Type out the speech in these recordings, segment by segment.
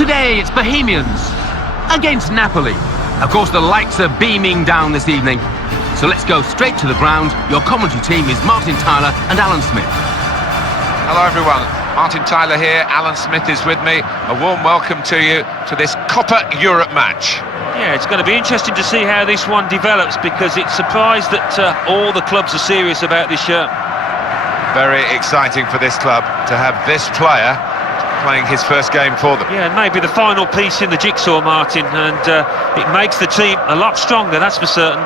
Today it's Bohemians against Napoli. Of course, the lights are beaming down this evening. So let's go straight to the ground. Your commentary team is Martin Tyler and Alan Smith. Hello everyone, Martin Tyler here, Alan Smith is with me. A warm welcome to you to this Copa Europe match. Yeah, it's going to be interesting to see how this one develops, because it's surprised that all the clubs are serious about this shirt. Very exciting for this club to have this player playing his first game for them. Yeah, maybe the final piece in the jigsaw, Martin, and it makes the team a lot stronger, that's for certain.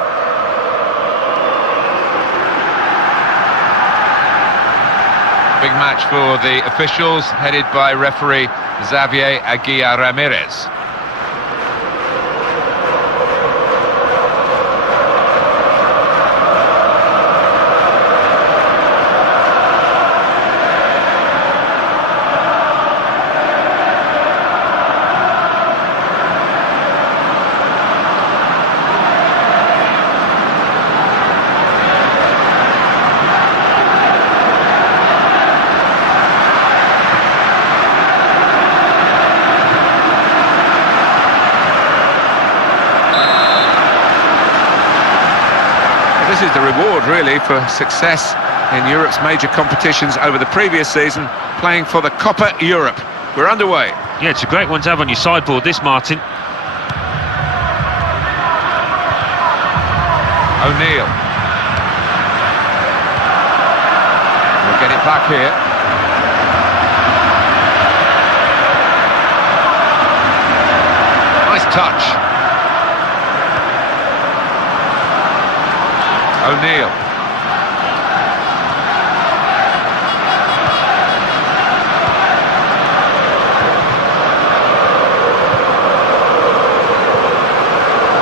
Big match for the officials, headed by referee Xavier Aguirre Ramirez. This is the reward, really, for success in Europe's major competitions over the previous season, playing for the Copa Europe. We're underway. Yeah, it's a great one to have on your sideboard, this, Martin. O'Neill. We'll get it back here. Nice touch. O'Neill.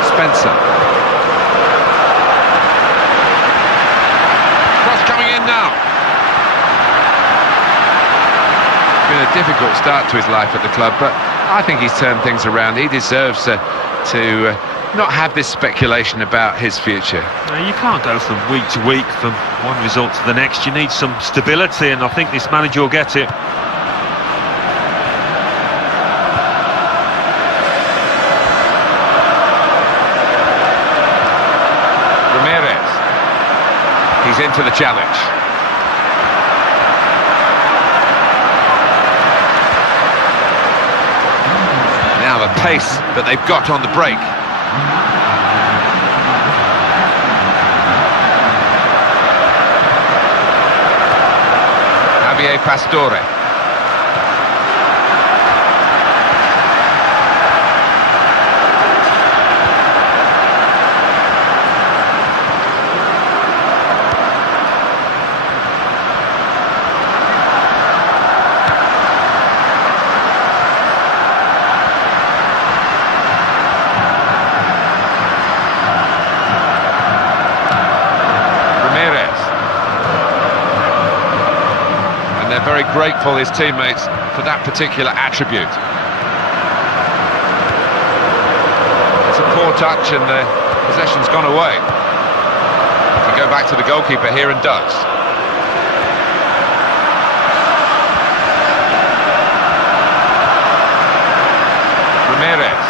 Spencer. Cross coming in now. Been a difficult start to his life at the club, but I think he's turned things around. He deserves to not have this speculation about his future. You can't go from week to week, from one result to the next. You need some stability, and I think this manager will get it. Ramirez. He's into the challenge. Now the pace that they've got on the break. Javier Pastore. They're very grateful, his teammates, for that particular attribute. It's a poor touch and the possession's gone away. We go back to the goalkeeper here and does. Ramirez.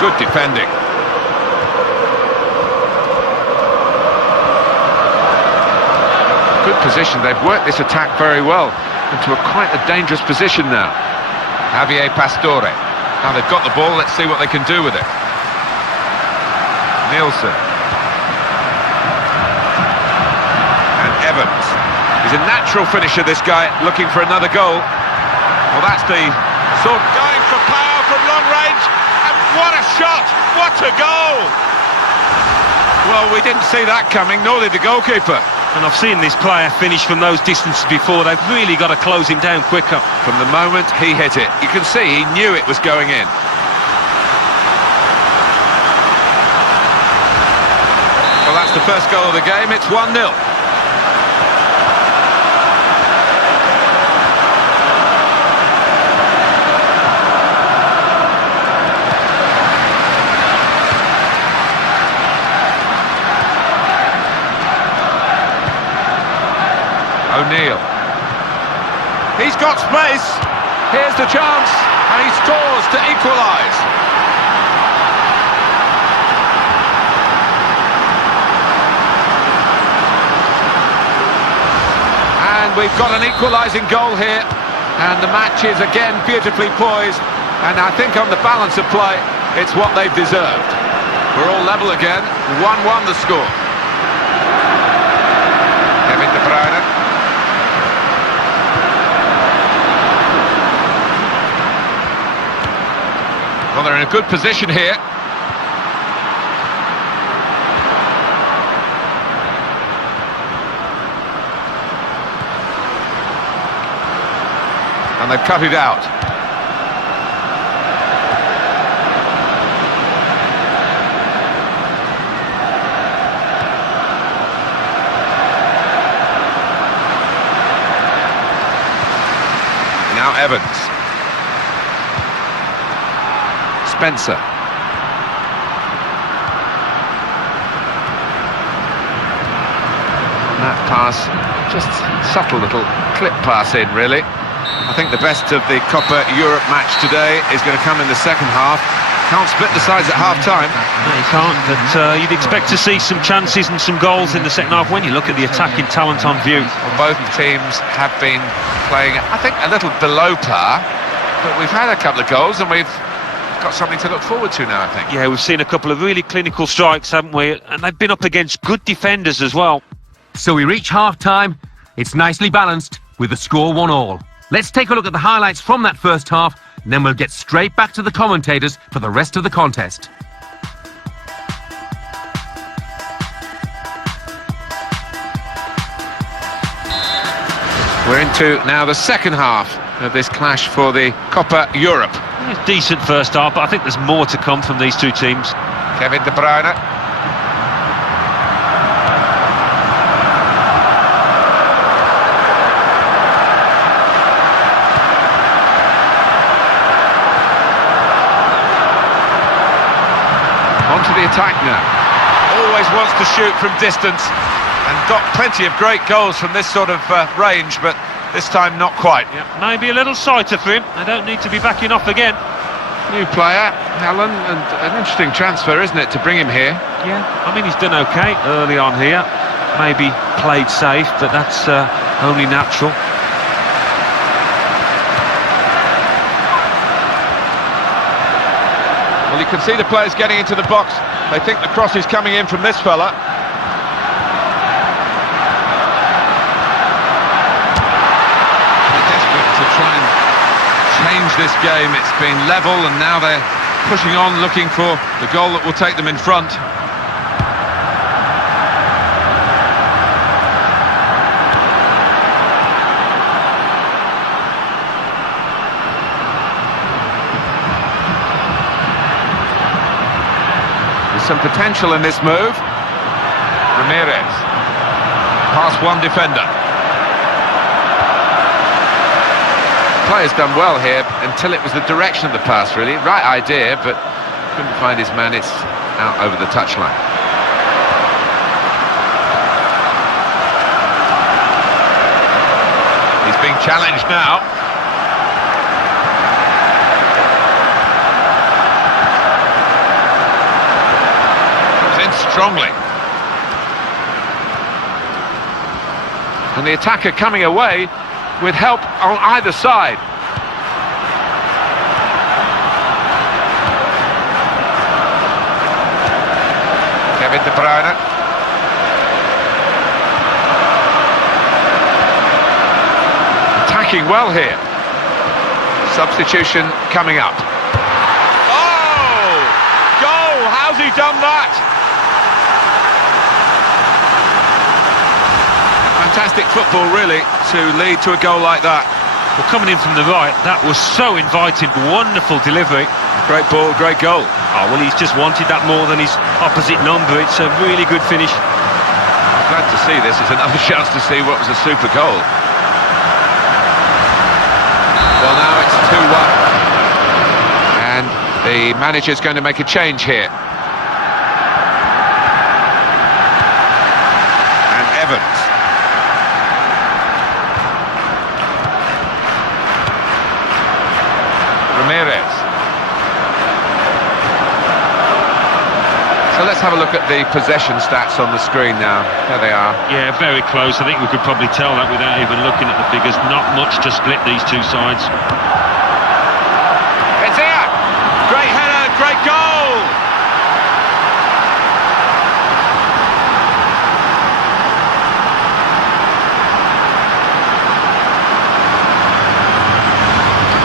Good defending. Good position. They've worked this attack very well into quite a dangerous position now. Javier Pastore. Now they've got the ball, let's see what they can do with it. Nielsen. And Evans. He's a natural finisher, this guy, looking for another goal. Well, that's the sort going for power from long range. And what a shot! What a goal! Well, we didn't see that coming, nor did the goalkeeper. And I've seen this player finish from those distances before. They've really got to close him down quicker. From the moment he hit it, you can see he knew it was going in. Well, that's the first goal of the game. It's 1-0. O'Neill. He's got space. Here's the chance, and he scores to equalise. And we've got an equalising goal here, and the match is again beautifully poised, and I think on the balance of play, it's what they've deserved. We're all level again, 1-1 the score. Kevin De Bruyne. Well, they're in a good position here. And they've cut it out. Now Evans. Spencer. That pass, just subtle little clip pass in, really. I think the best of the Copa Europe match today is going to come in the second half. Can't split the sides at half-time. No, you can't, but you'd expect to see some chances and some goals in the second half when you look at the attacking talent on view. Well, both teams have been playing, I think, a little below par, but we've had a couple of goals and we've got something to look forward to now, I think. Yeah, we've seen a couple of really clinical strikes, haven't we? And they've been up against good defenders as well. So we reach half-time. It's nicely balanced with the score 1-1. Let's take a look at the highlights from that first half, and then we'll get straight back to the commentators for the rest of the contest. We're into now the second half of this clash for the Copa Europe. It's a decent first half, but I think there's more to come from these two teams. Kevin De Bruyne. Onto the attack now. Always wants to shoot from distance and got plenty of great goals from this sort of range, but this time not quite. Yeah, maybe a little sighter for him. They don't need to be backing off again. New player, Alan, and an interesting transfer, isn't it, to bring him here? Yeah, I mean, he's done okay early on here. Maybe played safe, but that's only natural. Well, you can see the players getting into the box. They think the cross is coming in from this fella. They're desperate to try and change this game. It's been level and now they're pushing on, looking for the goal that will take them in front. Some potential in this move. Ramirez. Past one defender. Player's done well here until it was the direction of the pass, really. Right idea, but couldn't find his man. It's out over the touchline. He's being challenged now. Strongly. And the attacker coming away with help on either side. Kevin De Bruyne. Attacking well here. Substitution coming up. Oh! Goal! How's he done that? Fantastic football, really, to lead to a goal like that. Well, coming in from the right, that was so inviting. Wonderful delivery. Great ball, great goal. Oh, well, he's just wanted that more than his opposite number. It's a really good finish. I'm glad to see this. It's another chance to see what was a super goal. Well, now it's 2-1. And the manager's going to make a change here. And Evans. Let's have a look at the possession stats on the screen now. There they are. Yeah, very close. I think we could probably tell that without even looking at the figures. Not much to split these two sides. It's here! Great header, great goal!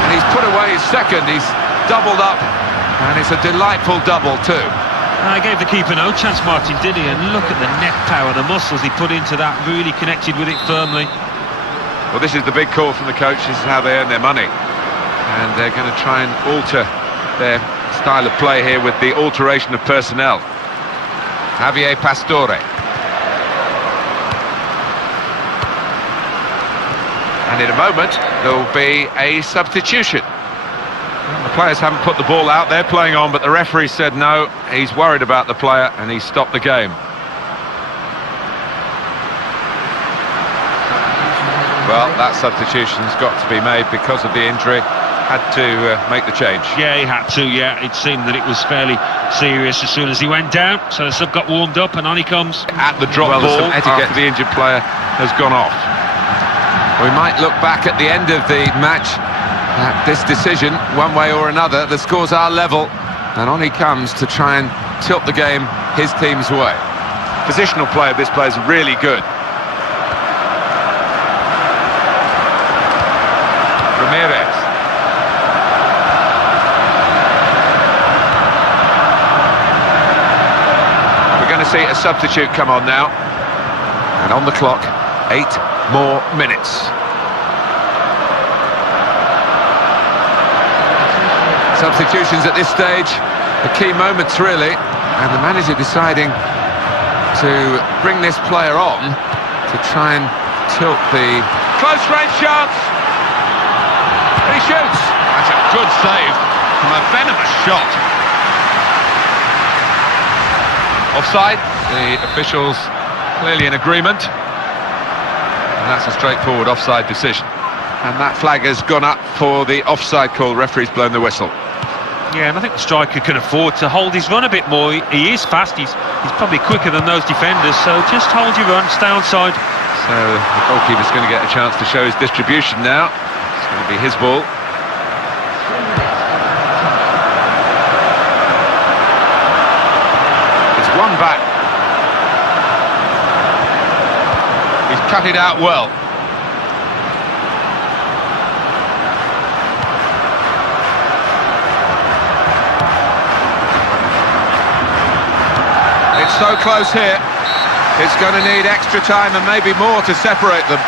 And he's put away his second. He's doubled up, and it's a delightful double too. I gave the keeper no chance, Martin, did he? And look at the neck power, the muscles he put into that, really connected with it firmly. Well, this is the big call from the coach. This is how they earn their money. And they're going to try and alter their style of play here with the alteration of personnel. Javier Pastore. And in a moment, there'll be a substitution. The players haven't put the ball out, they're playing on, but the referee said no, he's worried about the player and he stopped the game. Well, that substitution's got to be made because of the injury. Had to make the change. Yeah, he had to, yeah. It seemed that it was fairly serious as soon as he went down, so the sub got warmed up and on he comes. At the drop ball after the injured player has gone off. We might look back at the end of the match at this decision, one way or another. The scores are level, and on he comes to try and tilt the game his team's way. Positional play of this player is really good. Ramirez. We're going to see a substitute come on now, and on the clock, 8 more minutes. Substitutions at this stage, the key moments really, and the manager deciding to bring this player on to try and tilt the close range chance. And he shoots. That's a good save from a venomous shot. Offside. The officials clearly in agreement, and that's a straightforward offside decision. And that flag has gone up for the offside call. Referee's blown the whistle. Yeah, and I think the striker can afford to hold his run a bit more. He is fast, he's probably quicker than those defenders, so just hold your run, stay onside. So the goalkeeper's going to get a chance to show his distribution now. It's going to be his ball. It's one back. He's cut it out well. It's so close here. It's going to need extra time and maybe more to separate them.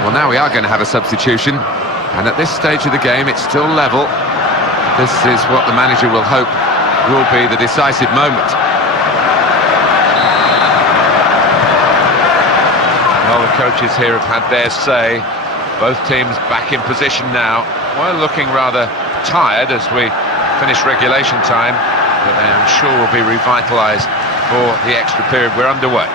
Well, now we are going to have a substitution, and at this stage of the game it's still level. This is what the manager will hope will be the decisive moment. Well, the coaches here have had their say. Both teams back in position now. Well, looking rather tired as we finish regulation time, but I'm sure will be revitalised for the extra period we're underway.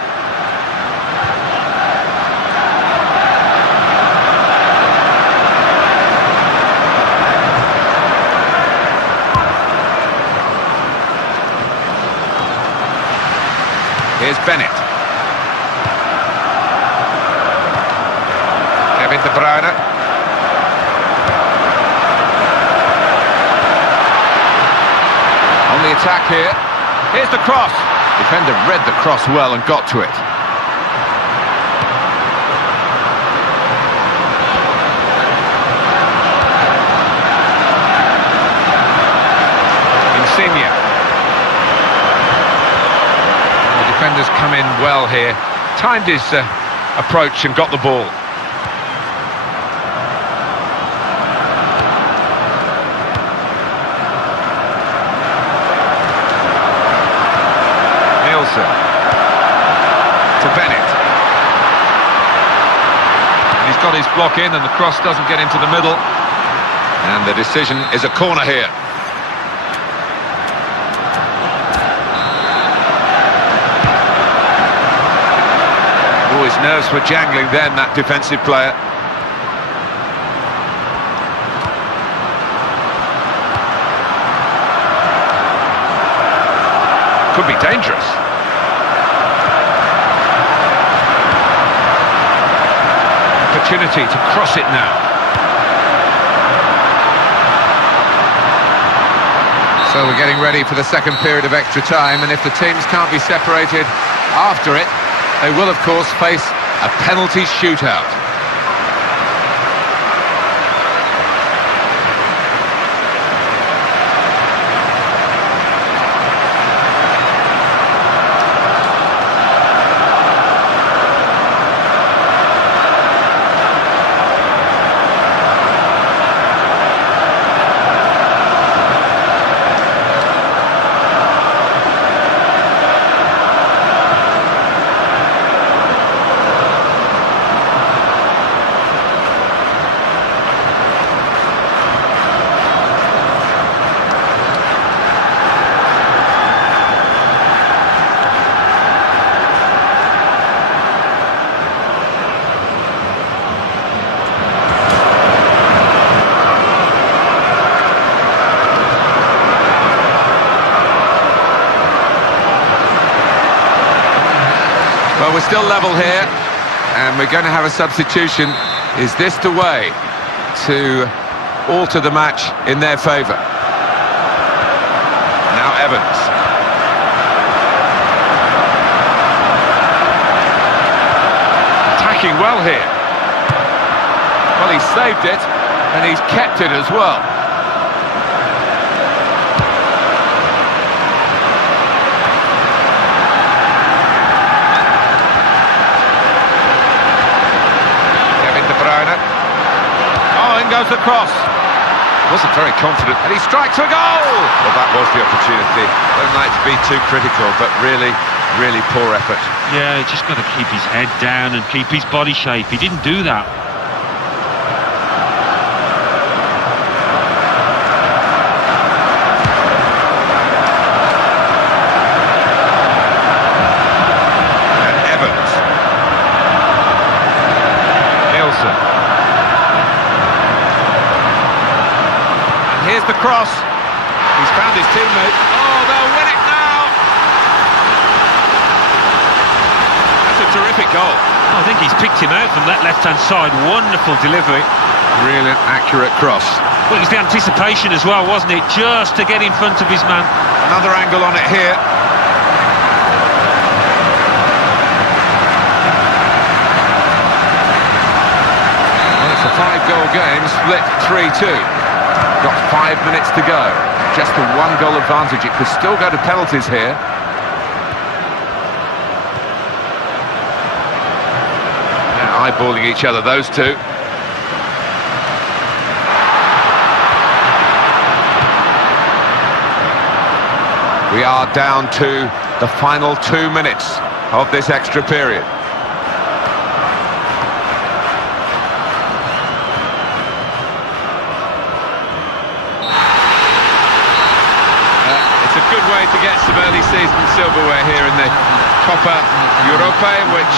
Here's Bennett. Kevin De Bruyne. On the attack here. Here's the cross. Defender read the cross well and got to it. Insigne. well here, timed his approach and got the ball. To Bennett. He's got his block in and the cross doesn't get into the middle. And the decision is a corner here. Oh, his nerves were jangling then, that defensive player. Could be dangerous. Opportunity to cross it now. So we're getting ready for the second period of extra time, and if the teams can't be separated after it, they will of course face a penalty shootout. Well, we're still level here, and we're going to have a substitution. Is this the way to alter the match in their favour? Now Evans. Attacking well here. Well, he saved it, and he's kept it as well. Oh, in goes the cross. Wasn't very confident, and he strikes a goal! Well, that was the opportunity. Don't like to be too critical, but really, really poor effort. Yeah, he's just got to keep his head down and keep his body shape. He didn't do that. Here's the cross. He's found his teammate. Oh, they'll win it now! That's a terrific goal. I think he's picked him out from that left-hand side. Wonderful delivery. Really accurate cross. Well, it was the anticipation as well, wasn't it? Just to get in front of his man. Another angle on it here. Well, it's a 5-goal game, split 3-2. Got 5 minutes to go. Just a 1-goal advantage. It could still go to penalties here. Now eyeballing each other, those two. We are down to the final 2 minutes of this extra period. Good way to get some early season silverware here in the Coppa Europa, which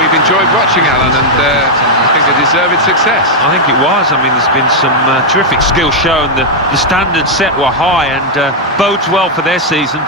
we've enjoyed watching, Alan, and I think a deserved success. I think it was. I mean, there's been some terrific skill shown. The standards set were high, and bodes well for their season.